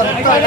అక్కడ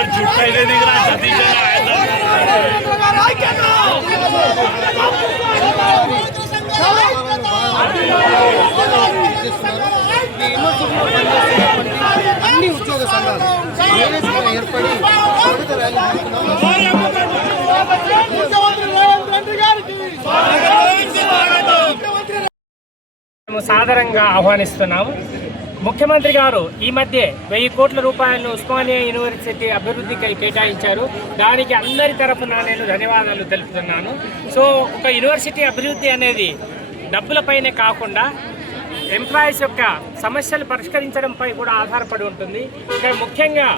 तो बैनर छुट्टा ही नहीं दिख रहा सतीश का आया था అన్ని ఉద్యోగ సంఘాలు ఏఎస్గా ఏర్పడి స్వాగత ర్యాలీ చేస్తున్నాం. మేము సాదరంగా ఆహ్వానిస్తున్నాము ముఖ్యమంత్రి గారు ఈ మధ్య వెయ్యి కోట్ల రూపాయలను ఉస్మానియా యూనివర్సిటీ అభివృద్ధికి కేటాయించారు. దానికి అందరి తరఫున నేను ధన్యవాదాలు తెలుపుతున్నాను. సో ఒక యూనివర్సిటీ అభివృద్ధి అనేది డబ్బులపైనే కాకుండా ఎంప్లాయీస్ యొక్క సమస్యలు పరిష్కరించడంపై కూడా ఆధారపడి ఉంటుంది. ఇక్కడ ముఖ్యంగా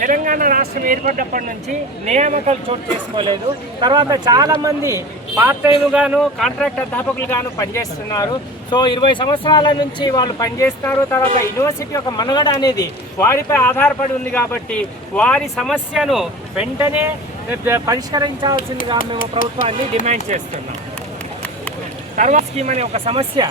తెలంగాణ రాష్ట్రం ఏర్పడ్డప్పటి నుంచి నియామకాలు చోటు చేసుకోలేదు. తర్వాత చాలామంది పార్ట్ టైమ్గాను కాంట్రాక్ట్ అధ్యాపకులుగాను పనిచేస్తున్నారు. సో ఇరవై సంవత్సరాల నుంచి వాళ్ళు పనిచేస్తున్నారు. తర్వాత యూనివర్సిటీ యొక్క మనుగడ అనేది వారిపై ఆధారపడి ఉంది కాబట్టి వారి సమస్యను వెంటనే పరిష్కరించాల్సిందిగా మేము ప్రభుత్వాన్ని డిమాండ్ చేస్తున్నాం. తర్వాత స్కీమ్ అనే ఒక సమస్య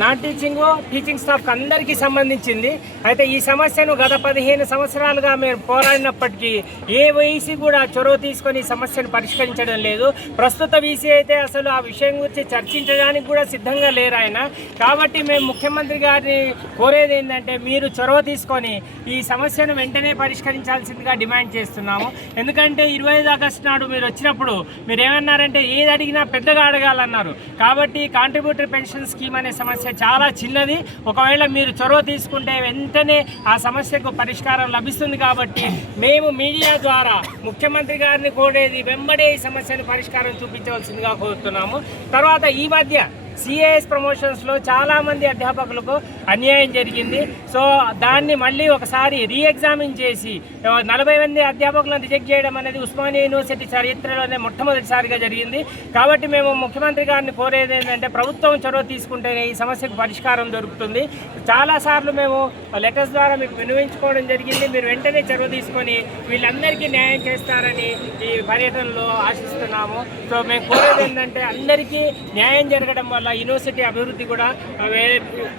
నాన్ టీచింగ్ టీచింగ్ స్టాఫ్ అందరికీ సంబంధించింది. అయితే ఈ సమస్యను గత పదిహేను సంవత్సరాలుగా మేము పోరాడినప్పటికీ ఏ వైసీ కూడా చొరవ తీసుకొని ఈ సమస్యను పరిష్కరించడం లేదు. ప్రస్తుత వీసీ అయితే అసలు ఆ విషయం గురించి చర్చించడానికి కూడా సిద్ధంగా లేరు ఆయన. కాబట్టి మేము ముఖ్యమంత్రి గారిని కోరేది ఏంటంటే మీరు చొరవ తీసుకొని ఈ సమస్యను వెంటనే పరిష్కరించాల్సిందిగా డిమాండ్ చేస్తున్నాము. ఎందుకంటే ఇరవై ఐదు ఆగస్టు నాడు మీరు వచ్చినప్పుడు మీరు ఏమన్నారంటే ఏది అడిగినా పెద్దగా అడగాలన్నారు. కాబట్టి కాంట్రిబ్యూటరీ పెన్షన్ స్కీమ్ అనే సమస్య సమస్య చాలా చిన్నది. ఒకవేళ మీరు చొరవ తీసుకుంటే వెంటనే ఆ సమస్యకు పరిష్కారం లభిస్తుంది కాబట్టి మేము మీడియా ద్వారా ముఖ్యమంత్రి గారిని కోరేది వెంబడే ఈ సమస్యను పరిష్కారం చూపించవలసిందిగా కోరుతున్నాము. తర్వాత ఈ మధ్య సిఏఎస్ ప్రమోషన్స్లో చాలామంది అధ్యాపకులకు అన్యాయం జరిగింది. సో దాన్ని మళ్ళీ ఒకసారి రీఎగ్జామిన్ చేసి నలభై మంది అధ్యాపకులను రిజెక్ట్ చేయడం అనేది ఉస్మానియా యూనివర్సిటీ చరిత్రలోనే మొట్టమొదటిసారిగా జరిగింది. కాబట్టి మేము ముఖ్యమంత్రి గారిని కోరేది ఏంటంటే ప్రభుత్వం చొరవ తీసుకుంటేనే ఈ సమస్యకు పరిష్కారం దొరుకుతుంది. చాలాసార్లు మేము లెటర్స్ ద్వారా మీకు వినియోగించుకోవడం జరిగింది. మీరు వెంటనే చొరవ తీసుకొని వీళ్ళందరికీ న్యాయం చేస్తారని ఈ పర్యటనలో ఆశిస్తున్నాము. సో మేము కోరేది ఏంటంటే అందరికీ న్యాయం జరగడం వల్ల యూనివర్సిటీ అభివృద్ధి కూడా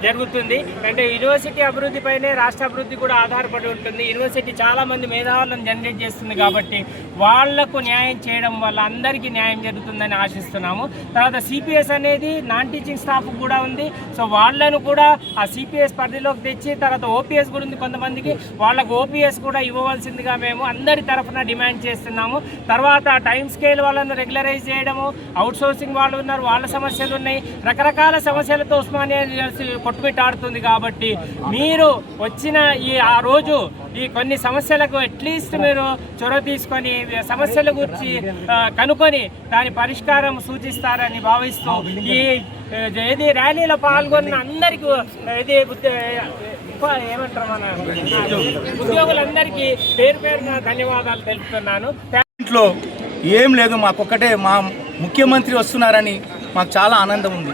జరుగుతుంది. అంటే యూనివర్సిటీ అభివృద్ధిపైనే రాష్ట్ర అభివృద్ధి కూడా ఆధారపడి ఉంటుంది. యూనివర్సిటీ చాలా మంది మేధావులను జనరేట్ చేస్తుంది కాబట్టి వాళ్ళకు న్యాయం చేయడం వల్ల అందరికీ న్యాయం జరుగుతుందని ఆశిస్తున్నాము. తర్వాత సిపిఎస్ అనేది నాన్ టీచింగ్ స్టాఫ్ కూడా ఉంది. సో వాళ్ళను కూడా ఆ సిపిఎస్ పరిధిలోకి తెచ్చి తర్వాత ఓపీఎస్ కూడా ఉంది కొంతమందికి. వాళ్ళకు ఓపీఎస్ కూడా ఇవ్వవలసిందిగా మేము అందరి తరఫున డిమాండ్ చేస్తున్నాము. తర్వాత టైం స్కేల్ వాళ్ళను రెగ్యులరైజ్ చేయడము అవుట్ సోర్సింగ్ వాళ్ళు ఉన్నారు వాళ్ళ సమస్యలు ఉన్నాయి. రకరకాల సమస్యలతో ఉస్మానియా యూనివర్సిటీ కొట్టుమిట్టాడుతుంది కాబట్టి మీరు వచ్చిన ఈ ఆ రోజు ఈ కొన్ని సమస్యలకు అట్లీస్ట్ మీరు చొరవ తీసుకొని సమస్యల గురించి కనుకొని కనుక్కొని దాని పరిష్కారం సూచిస్తారని భావిస్తూ ఈ ఏది ర్యాలీలో పాల్గొన్న అందరికీ ఇది ఏమంటారు మన ఉద్యోగులందరికీ పేరు పేరున ధన్యవాదాలు తెలుపుతున్నాను. ఇంట్లో ఏం లేదు మాకొక్కటే మా ముఖ్యమంత్రి వస్తున్నారని మాకు చాలా ఆనందం ఉంది.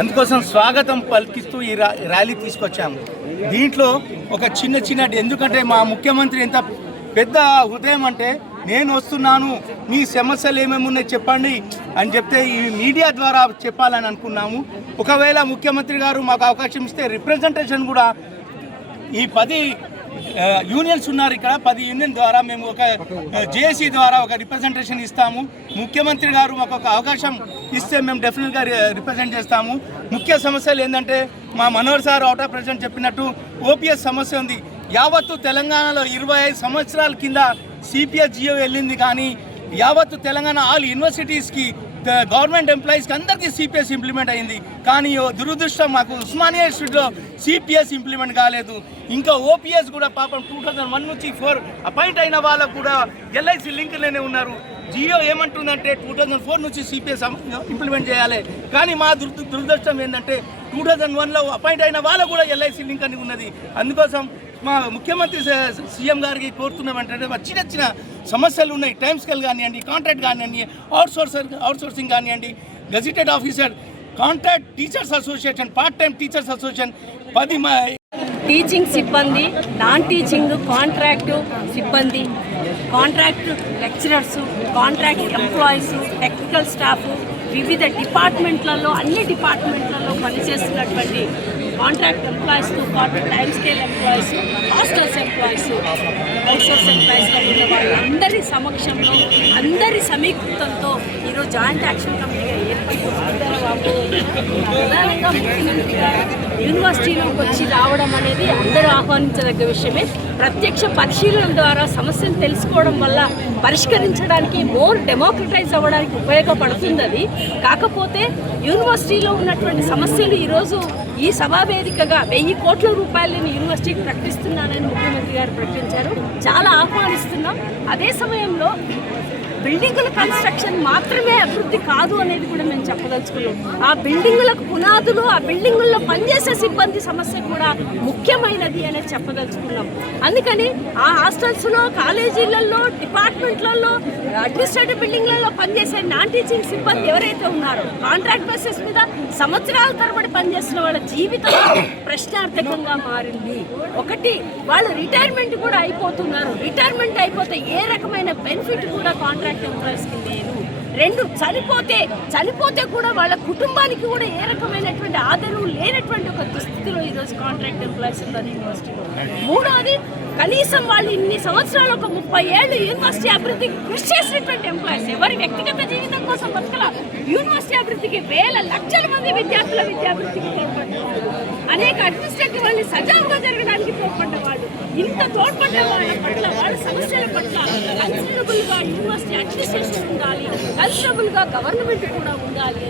అందుకోసం స్వాగతం పలికిస్తూ ఈ ర్యాలీ తీసుకొచ్చాము. దీంట్లో ఒక చిన్న చిన్న ఎందుకంటే మా ముఖ్యమంత్రి ఎంత పెద్ద హృదయం అంటే నేను వస్తున్నాను మీ సమస్యలు ఏమేమి ఉన్నాయి చెప్పండి అని చెప్తే ఈ మీడియా ద్వారా చెప్పాలని అనుకున్నాము. ఒకవేళ ముఖ్యమంత్రి గారు మాకు అవకాశం ఇస్తే రిప్రజెంటేషన్ కూడా ఈ పది యూనియన్స్ ఉన్నారు ఇక్కడ. పది యూనియన్ ద్వారా మేము ఒక జేఏసీ ద్వారా ఒక రిప్రజెంటేషన్ ఇస్తాము. ముఖ్యమంత్రి గారు మాకు ఒక అవకాశం ఇస్తే మేము డెఫినెట్గా రిప్రజెంట్ చేస్తాము. ముఖ్య సమస్యలు ఏంటంటే మా Manohar sir out of president చెప్పినట్టు ఓపీఎస్ సమస్య ఉంది. యావత్తు తెలంగాణలో ఇరవై ఐదు సంవత్సరాల కింద సిపిఎస్ జియో వెళ్ళింది కానీ యావత్తు తెలంగాణ ఆల్ యూనివర్సిటీస్కి గవర్నమెంట్ ఎంప్లాయీస్కి అందరికీ సిపిఎస్ ఇంప్లిమెంట్ అయింది. కానీ ఓ దురదృష్టం మాకు ఉస్మానియా ఇన్స్టిట్యూట్లో సిపిఎస్ ఇంప్లిమెంట్ కాలేదు. ఇంకా ఓపీఎస్ కూడా పాపం టూ థౌజండ్ వన్ నుంచి ఫోర్ అపాయింట్ అయిన వాళ్ళకు కూడా ఎల్ఐసి లింక్లోనే ఉన్నారు. జియో ఏమంటుందంటే టూ థౌజండ్ ఫోర్ నుంచి సిపిఎస్ ఇంప్లిమెంట్ చేయాలి. కానీ మా దురదృష్టం ఏంటంటే టూ థౌజండ్ వన్లో అపాయింట్ అయిన వాళ్ళకు కూడా ఎల్ఐసి లింక్ అని ఉన్నది. అందుకోసం మా ముఖ్యమంత్రి సీఎం గారికి కోరుతున్నామంటే చిన్న చిన్న సమస్యలు ఉన్నాయి. టైం స్కేల్ కానివ్వండి కాంట్రాక్ట్ కానివ్వండి అవుట్సోర్సర్ అవుట్సోర్సింగ్ కానివ్వండి gazetted officer contract teachers association part time teachers association పది మా టీచింగ్ సిబ్బంది నాన్ టీచింగ్ కాంట్రాక్టు సిబ్బంది contract lecturers contract employees technical staff వివిధ డిపార్ట్మెంట్లలో అన్ని డిపార్ట్మెంట్లలో పనిచేస్తున్నటువంటి కాంట్రాక్ట్ ఎంప్లాయీస్ పాటు time scale employees hostels employees outsource employees ఉన్న వాళ్ళందరి సమక్షంలో అందరి సమీకృతంతో ఈరోజు జాయింట్ యాక్షన్ కమిటీగా ఏర్పడి బాబు. ప్రధానంగా ముఖ్యమంత్రి యూనివర్సిటీలోకి వచ్చి రావడం అనేది అందరూ ఆహ్వానించదగ్గ విషయమే. ప్రత్యక్ష పరిశీలన ద్వారా సమస్యను తెలుసుకోవడం వల్ల పరిష్కరించడానికి మోర్ డెమోక్రటైజ్ అవ్వడానికి ఉపయోగపడుతుంది అది కాకపోతే యూనివర్సిటీలో ఉన్నటువంటి సమస్యలు ఈరోజు ఈ సభా వేదికగా వెయ్యి కోట్ల రూపాయలని యూనివర్సిటీకి ప్రకటిస్తున్నానని ముఖ్యమంత్రి గారు ప్రకటించారు. చాలా ఆహ్వానిస్తున్నాం. అదే సమయంలో బిల్డింగుల కన్స్ట్రక్షన్ మాత్రమే అభివృద్ధి కాదు అనేది కూడా మేము చెప్పదలుచుకున్నాం. ఆ బిల్డింగులకు పునాదులు ఆ బిల్డింగుల్లో పనిచేసే సిబ్బంది సమస్య కూడా ముఖ్యమైనది అనేది చెప్పదలుచుకున్నాం. అందుకని ఆ హాస్టల్స్లో కాలేజీలలో డిపార్ట్మెంట్లలో అడ్మినిస్ట్రేటివ్ బిల్డింగ్లలో పనిచేసే నాన్ టీచింగ్ సిబ్బంది ఎవరైతే ఉన్నారో కాంట్రాక్ట్ బేసిస్ మీద సంవత్సరాల తరబడి పనిచేస్తున్న వాళ్ళ జీవితం ప్రశ్నార్థకంగా మారింది. ఒకటి వాళ్ళు రిటైర్మెంట్ కూడా అయిపోతున్నారు. రిటైర్మెంట్ అయిపోతే ఏ రకమైన బెనిఫిట్ కూడా కాంట్రాక్ట్ ఎంప్లాయీస్కి లేదు. రెండు చనిపోతే చనిపోతే కూడా వాళ్ళ కుటుంబానికి కూడా ఏ రకమైనటువంటి ఆదరణ లేనటువంటి ఒక దుస్థితిలో ఈరోజు కాంట్రాక్ట్ ఎంప్లాయీస్ ఉన్నారు యూనివర్సిటీలో. మూడవది కనీసం వాళ్ళు ఇన్ని సంవత్సరాలు ఒక ముప్పై ఏళ్ళు యూనివర్సిటీ అభివృద్ధికి కృషి చేసినటువంటి ఎంప్లాయీస్ ఎవరి వ్యక్తిగత జీవితం కోసం బతకల? యూనివర్సిటీ అభివృద్ధికి వేల లక్షల మంది విద్యార్థుల విద్యాభివృద్ధికి తోడ్పడుతున్నారు. అనేక అడ్మినిస్ట్రేటివ్ వాళ్ళని సజావుగా జరగడానికి తోడ్పడ్డవాళ్ళు ఇంత తోడ్పడ్డ వాళ్ళ పట్ల వాళ్ళ సమస్యల పట్ల కన్సిడరబుల్గా యూనివర్సిటీ అడ్మినిస్ట్రేషన్ ఉండాలి కన్సిడరబుల్గా గవర్నమెంట్ కూడా ఉండాలి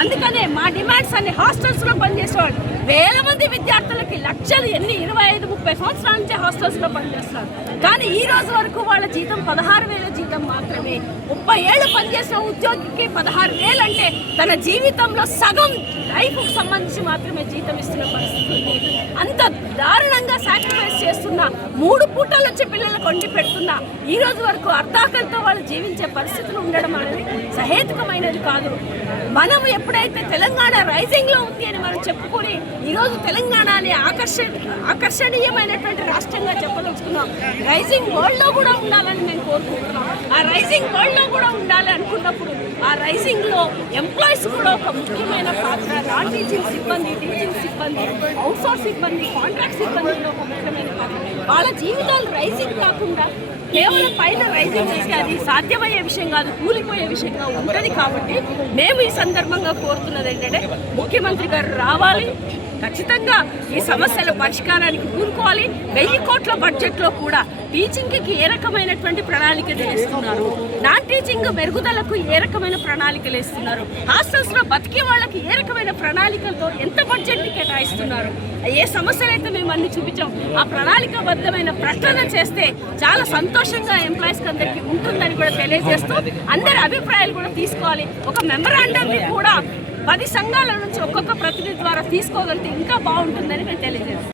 అందుకనే మా డిమాండ్స్ అన్ని హాస్టల్స్లో పనిచేసేవాళ్ళు. వేల మంది విద్యార్థులకి లక్షలు ఎన్ని ఇరవై ఐదు ముప్పై సంవత్సరాల నుంచే హాస్టల్స్లో పనిచేస్తారు. కానీ ఈ రోజు వరకు వాళ్ళ జీతం పదహారు వేల జీతం మాత్రమే. ముప్పై ఏళ్ళు పనిచేసిన ఉద్యోగికి పదహారు వేలు అంటే తన జీవితంలో సగం లైఫ్ సంబంధించి మాత్రమే జీతం ఇస్తున్న పరిస్థితి అంత దారుణంగా మూడు పూటలు వచ్చే పిల్లలకు వండి పెడుతున్నా. ఈ రోజు వరకు అర్థాకలతో వాళ్ళు జీవించే పరిస్థితులు ఉండడం అనేది సహేతుకమైనది కాదు. మనం ఎప్పుడైతే తెలంగాణ రైజింగ్లో ఉంది అని మనం చెప్పుకొని ఈరోజు తెలంగాణని ఆకర్షణ ఆకర్షణీయమైనటువంటి రాష్ట్రంగా చెప్పదలుచుకున్నాం. రైజింగ్ వరల్డ్లో కూడా ఉండాలని మేము కోరుకుంటున్నాం. ఆ రైజింగ్ వరల్డ్లో కూడా ఉండాలి అనుకున్నప్పుడు ఆ రైజింగ్లో ఎంప్లాయీస్ కూడా ఒక ముఖ్యమైన పాత్ర. నాన్ టీచింగ్ సిబ్బంది టీచింగ్ సిబ్బంది అవుట్సోర్స్ సిబ్బంది కాంట్రాక్ట్ సిబ్బంది ఒక ముఖ్యమైన పాత్ర వాళ్ళ జీవితాలు రైజింగ్ కాకుండా కేవలం పైన రైజింగ్ చేసి అది సాధ్యమయ్యే విషయం కాదు కూలిపోయే విషయంగా ఉంటుంది కాబట్టి మేము ఈ సందర్భంగా కోరుతున్నది ఏంటంటే ముఖ్యమంత్రి గారు రావాలి. ఖచ్చితంగా ఈ సమస్యల పరిష్కారానికి కూరుకోవాలి. వెయ్యి కోట్ల బడ్జెట్లో కూడా టీచింగ్కి ఏ రకమైనటువంటి ప్రణాళికలు ఇస్తున్నారు నాన్ టీచింగ్ మెరుగుదలకు ఏ రకమైన ప్రణాళికలు ఇస్తున్నారు హాస్టల్స్లో బతికే వాళ్ళకి ఏ రకమైన ప్రణాళికలతో ఎంత బడ్జెట్ని కేటాయిస్తున్నారు? ఏ సమస్యలు అయితే మేము అన్ని చూపించాం ఆ ప్రణాళికబద్ధమైన ప్రకటన చేస్తే చాలా సంతోషంగా ఎంప్లాయీస్కి అందరికీ ఉంటుందని కూడా తెలియజేస్తూ అందరి అభిప్రాయాలు కూడా తీసుకోవాలి. ఒక మెమరాండంని కూడా పది సంఘాల నుంచి ఒక్కొక్క ప్రతినిధి ద్వారా తీసుకోగలిగితే ఇంకా బాగుంటుందని మేము తెలియజేస్తాం